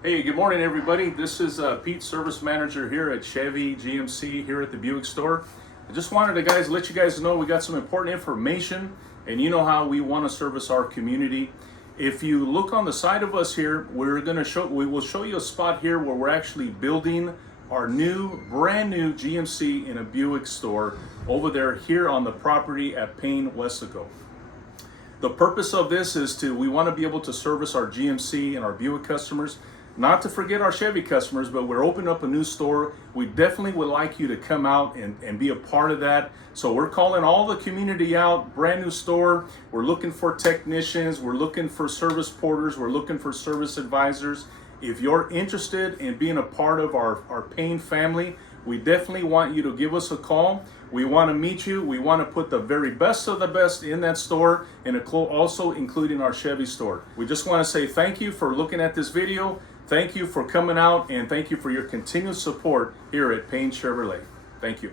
Hey, good morning, everybody. This is Pete, Service Manager here at Chevy GMC here at the Buick store. I just wanted to let you guys know we got some important information, and you know how we want to service our community. If you look on the side of us here, we will show you a spot here where we're actually building our brand new GMC in a Buick store over there here on the property at Payne, Weslaco. The purpose of this is we want to be able to service our GMC and our Buick customers, not to forget our Chevy customers, but we're opening up a new store. We definitely would like you to come out and be a part of that. So we're calling all the community out, brand new store. We're looking for technicians, we're looking for service porters, we're looking for service advisors. If you're interested in being a part of our Payne family, we definitely want you to give us a call. We want to meet you. We want to put the very best of the best in that store, and also including our Chevy store. We just want to say thank you for looking at this video. Thank you for coming out, and thank you for your continued support here at Payne Chevrolet. Thank you.